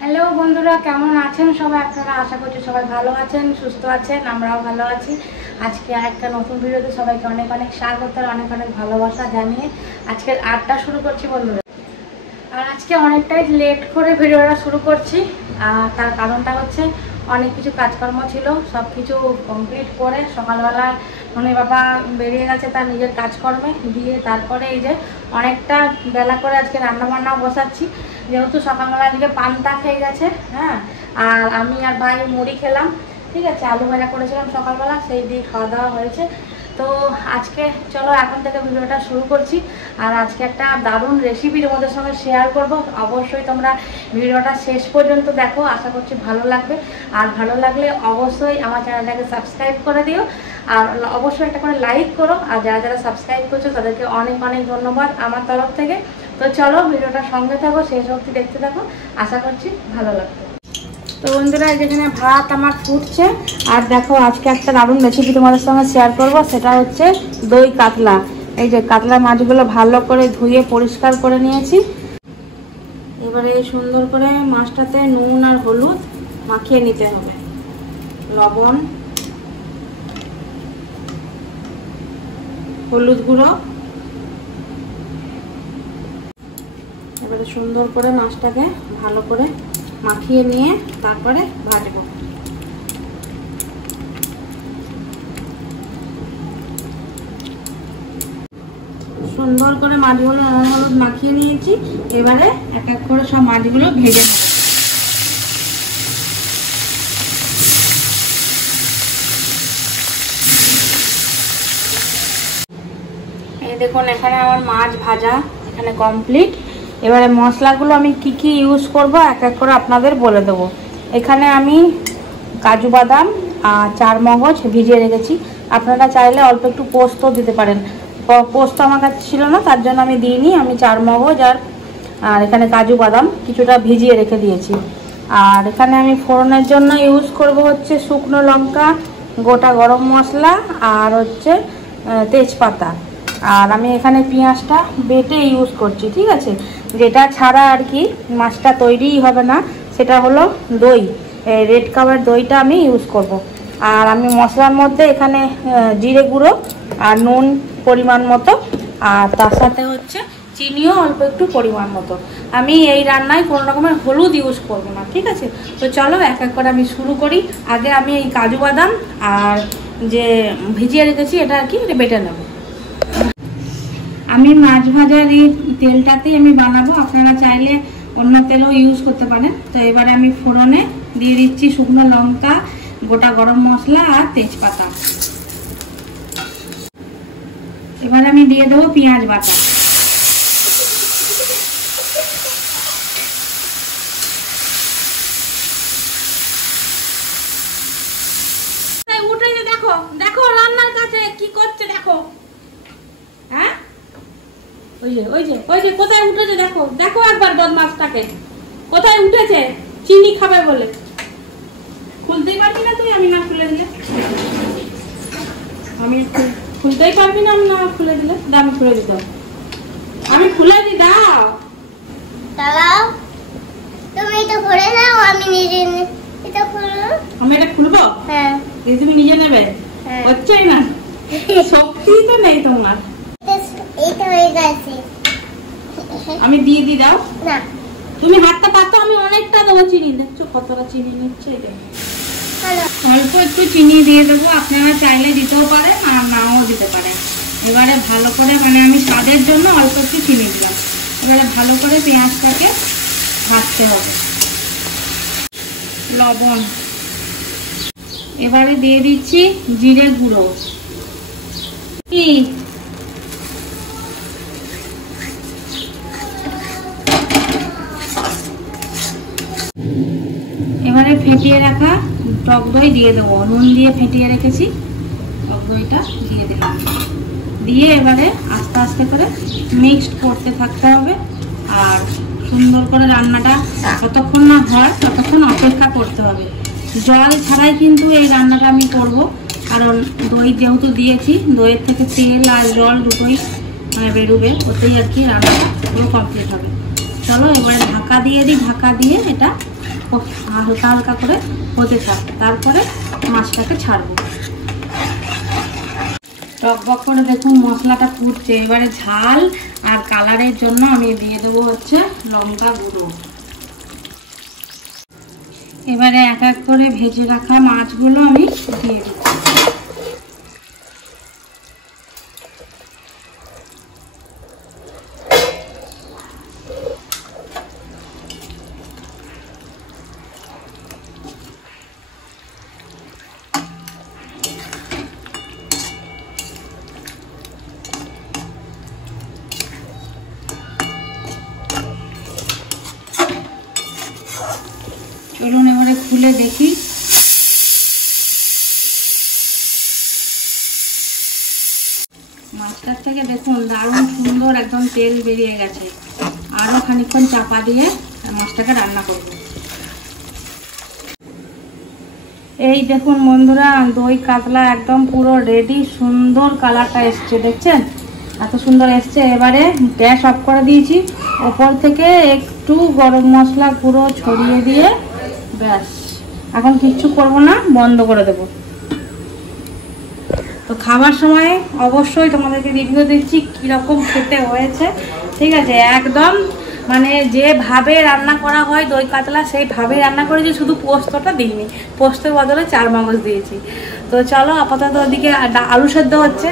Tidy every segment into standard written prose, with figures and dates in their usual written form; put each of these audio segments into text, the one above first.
Hello বন্ধুরা, কেমন আছেন সবাই? আপনারা আশা করছি সবাই ভালো আছেন, সুস্থ আছেন, আমরাও ভালো আছি। আজকে একটা নতুন ভিডিওতে সবাইকে অনেক অনেক স্বাগত, অনেক অনেক ভালোবাসা জানিয়ে আজকের আড্ডা শুরু করছি বন্ধুরা। আর আজকে অনেকটাই লেট করে ভিডিওটা শুরু করছি, আর তার কারণটা হচ্ছে অনেক কিছু কাজকর্ম ছিল, সব কিছু কমপ্লিট করে সকালবেলা মানে বাবা বেরিয়ে গেছে তার নিজের কাজকর্মে দিয়ে, তারপরে এই যে অনেকটা বেলা করে আজকে রান্নাবান্নাও বসাচ্ছি, যেহেতু সকালবেলা আজকে পান্তা খেয়ে গেছে। হ্যাঁ, আর আমি আর ভাই মুড়ি খেলাম, ঠিক আছে, আলু ভাজা করেছিলাম সকালবেলা, সেই দিয়ে খাওয়া দাওয়া হয়েছে। তো আজকে চলো এখন থেকে ভিডিওটা শুরু করছি। আর আজকে একটা দারুণ রেসিপি তোমাদের সঙ্গে শেয়ার করব, অবশ্যই তোমরা ভিডিওটা শেষ পর্যন্ত দেখো, আশা করছি ভালো লাগবে। আর ভালো লাগলে অবশ্যই আমার চ্যানেলটাকে সাবস্ক্রাইব করে দিও, আর অবশ্যই একটা করে লাইক করো। আর যারা যারা সাবস্ক্রাইব করছো তাদেরকে অনেক অনেক ধন্যবাদ আমার তরফ থেকে। তো চলো ভিডিওটা সঙ্গে থাকো, শেষ অবধি দেখতে থাকো, আশা করছি ভালো লাগবে। তো বন্ধুরা, যেখানে ভাত আমার ফুটছে, আর দেখো আজকে একটা দারুণ রেসিপি তোমাদের সঙ্গে শেয়ার করব, সেটা হচ্ছে দই কাতলা। এই যে কাতলা মাছগুলো ভালো করে ধুয়ে পরিষ্কার করে নিয়েছি। এবারে সুন্দর করে মাছটাতে নুন আর হলুদ মাখিয়ে নিতে হবে, লবণ, হলুদ গুঁড়ো। এবারে সুন্দর করে মাছটাকে ভালো করে মাখিয়ে নিয়ে তারপরে ভাজবো। সুন্দর করে মাছগুলো নুন হলুদ মাখিয়ে নিয়েছি, এবারে এক এক করে সব মাছগুলো ভেজে নেব। এই দেখুন, এখানে আমার মাছ ভাজা এখানে কমপ্লিট। এবারে মশলাগুলো আমি কি কি ইউজ করব এক এক করে আপনাদের বলে দেবো। এখানে আমি কাজু বাদাম আর চার মগজ ভিজিয়ে রেখেছি, আপনারা চাইলে অল্প একটু পোস্ত দিতে পারেন। পোস্ত আমার কাছে ছিল না, তার জন্য আমি দিইনি। আমি চার মগজ আর এখানে কাজু বাদাম কিছুটা ভিজিয়ে রেখে দিয়েছি। আর এখানে আমি ফোড়নের জন্য ইউজ করব হচ্ছে শুকনো লঙ্কা, গোটা গরম মশলা আর হচ্ছে তেজপাতা। আর আমি এখানে পেঁয়াজটা বেটে ইউজ করছি, ঠিক আছে। যেটা ছাড়া আর কি মাছটা তৈরিই হবে না, সেটা হলো দই, রেড কালার দইটা আমি ইউজ করব। আর আমি মশলার মধ্যে এখানে জিরে গুঁড়ো আর নুন পরিমাণ মতো, আর তার সাথে হচ্ছে চিনিও অল্প একটু পরিমাণ মতো। আমি এই রান্নায় কোনো রকমের হলুদ ইউজ করব না, ঠিক আছে। তো চলো এক এক করে আমি শুরু করি। আগে আমি এই কাজু বাদাম আর যে ভিজিয়ে রেখেছি এটা আর কি বেটে নেব। আমি মাছ ভাজার এই তেলটাতেই আমি বানাবো, আপনারা চাইলে অন্য তেলও ইউজ করতে পারেন। তো এবারে আমি ফোড়নে দিয়ে দিচ্ছি শুকনো লঙ্কা, গোটা গরম মশলা আর তেজপাতা। এবারে আমি দিয়ে দেবো পেঁয়াজ বাটা। উঠে যে দেখো দেখো রান্নার কাছে কি করছে দেখো। হ্যাঁ, ওই যে ওই যে ওই যে কোথায় উঠেছে দেখো, দেখো একবার বদমাসটাকে কোথায় উঠেছে, চিনি খাবে বলে। খুলতেই পারবি না তুই, আমি না খুলে দিলে। আমি খুলতেই পারবি না, আমি না খুলে দিলে। দাম খুলে দিত, আমি খুলে দি। দাও দাও, তুমি এটা খুলে দাও, আমি নিজে এটা খুলবো। আমি এটা খুলবো? হ্যাঁ, তুমি নিজে নেবে? হচ্ছেই না, শক্তি তো নেই তোমার। এইটা হয়ে গেছে, আমি দিয়ে দি। দাও না তুমি হাতটা পাতো, আমি অনেকটা দেবো চিনি। দেখছো কতটা চিনি নিচ্ছে। এটা অল্প একটু চিনি দিয়ে দেবো, আপনারা চাইলে দিতেও পারেন আর নাও দিতে পারেন। এবারে ভালো করে মানে আমি স্বাদের জন্য অল্প একটু চিনি দিলাম। এবারে ভালো করে পেঁয়াজটাকে ভাজতে হবে। লবণ, এবারে দিয়ে দিচ্ছি জিরে গুঁড়ো। কি এবারে ফেটিয়ে রাখা টক দই দিয়ে দেবো, নুন দিয়ে ফেটিয়ে রেখেছি, টক দইটা দিয়ে দিলাম। দিয়ে এবারে আস্তে আস্তে করে মিক্সড করতে থাকতে হবে। আর সুন্দর করে রান্নাটা যতক্ষণ না হয় ততক্ষণ অপেক্ষা করতে হবে। জল ছাড়াই কিন্তু এই রান্নাটা আমি করব, কারণ দই যেহেতু দিয়েছি, দইয়ের থেকে তেল আর জল দুটোই মানে বেরোবে, ওতেই আর কি রান্নাটা পুরো কমপ্লিট হবে। চলো এবারে ঢাকা দিয়ে দিই, ঢাকা দিয়ে এটা হালকা হালকা করে হতে থাক, তারপরে মাছটাকে ছাড়বো। টকবক করে দেখুন মশলাটা ফুটছে। এবারে ঝাল আর কালারের জন্য আমি দিয়ে দেবো হচ্ছে লঙ্কা গুঁড়ো। এবারে এক এক করে ভেজে রাখা মাছগুলো আমি দিয়ে দিচ্ছি। চলুন এবারে খুলে দেখি। মাছটার থেকে দেখুন দারুণ সুন্দর একদম তেল বেরিয়ে গেছে। আরও খানিকক্ষণ চাপা দিয়ে মাছটাকে রান্না করব। এই দেখুন বন্ধুরা, দই কাতলা একদম পুরো রেডি। সুন্দর কালারটা এসছে, দেখছেন এত সুন্দর এসছে। এবারে গ্যাস অফ করে দিয়েছি, ওপর থেকে একটু গরম মশলা গুঁড়ো ছড়িয়ে দিয়ে ব্যাস, এখন কিচ্ছু করবো না, বন্ধ করে দেব। তো খাবার সময় অবশ্যই তোমাদেরকে রিভিউ দিচ্ছি কীরকম খেতে হয়েছে, ঠিক আছে? একদম মানে যেভাবে রান্না করা হয় দই কাতলা সেইভাবেই রান্না করেছি, শুধু পোস্তটা দিইনি, পোস্তের বদলে 4 মগজ দিয়েছি। তো চলো আপাতত ওদিকে আলু সেদ্ধ হচ্ছে,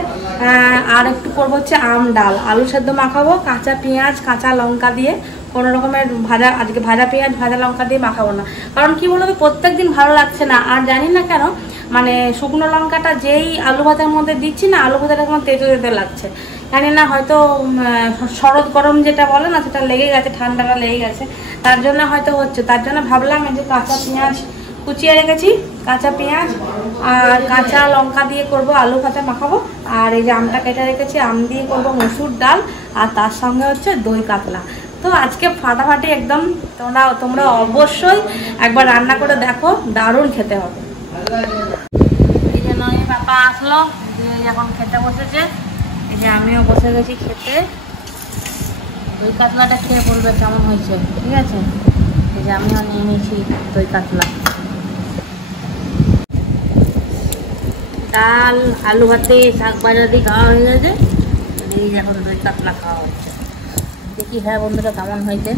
আর একটু করবো হচ্ছে আম ডাল। আলু সেদ্ধ মাখাবো কাঁচা পেঁয়াজ কাঁচা লঙ্কা দিয়ে, কোনো রকমের ভাজা, আজকে ভাজা পেঁয়াজ ভাজা লঙ্কা দিয়ে মাখাবো না। কারণ কি বলতো, প্রত্যেক দিন ভালো লাগছে না। আর জানি না কেন মানে শুকনো লঙ্কাটা যেই আলু ভাজার মধ্যে দিচ্ছি না, আলু ভাজাটা কেমন তেতো তেতো লাগছে, জানি না, হয়তো শরৎ গরম যেটা বলে না সেটা লেগে গেছে, ঠান্ডাটা লেগে গেছে, তার জন্য হয়তো হচ্ছে। তার জন্য ভাবলাম এই যে কাঁচা পেঁয়াজ কুচিয়ে রেখেছি, কাঁচা পেঁয়াজ আর কাঁচা লঙ্কা দিয়ে করব আলু ভাজা মাখাবো। আর এই যে আমটা কেটে রেখেছি, আম দিয়ে করব মসুর ডাল, আর তার সঙ্গে হচ্ছে দই কাতলা। তো আজকে ফাটাফাটি একদম, তোমরা অবশ্যই একবার রান্না করে দেখো, দারুণ খেতে হবে। এই যে নয় বাবা আসলো, দিয়ে এখন খেতে বসেছে। এই যে আমিও বসে গেছি খেতে। দই কাতলাটা খেয়ে বলবে কেমন হয়েছে, ঠিক আছে? এই যে আমিও নিয়ে নিয়েছি দই কাতলা, ডাল আলু ভাতে শাক ভাজা দিয়ে খাওয়া হয়ে গেছে। এই যে এখন দই কাতলা খাওয়া হচ্ছে। দেখি হ্যাঁ বন্ধুরা কেমন হয়েছে।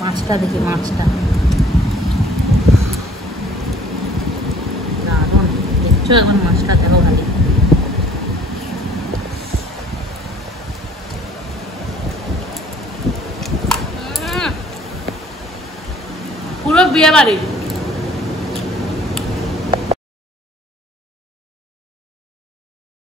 মাছটা দেখি, মাছটা দারুণ দেখছো, এখন মাছটা দেখো খালি। পুরো বিয়ে বাড়ি।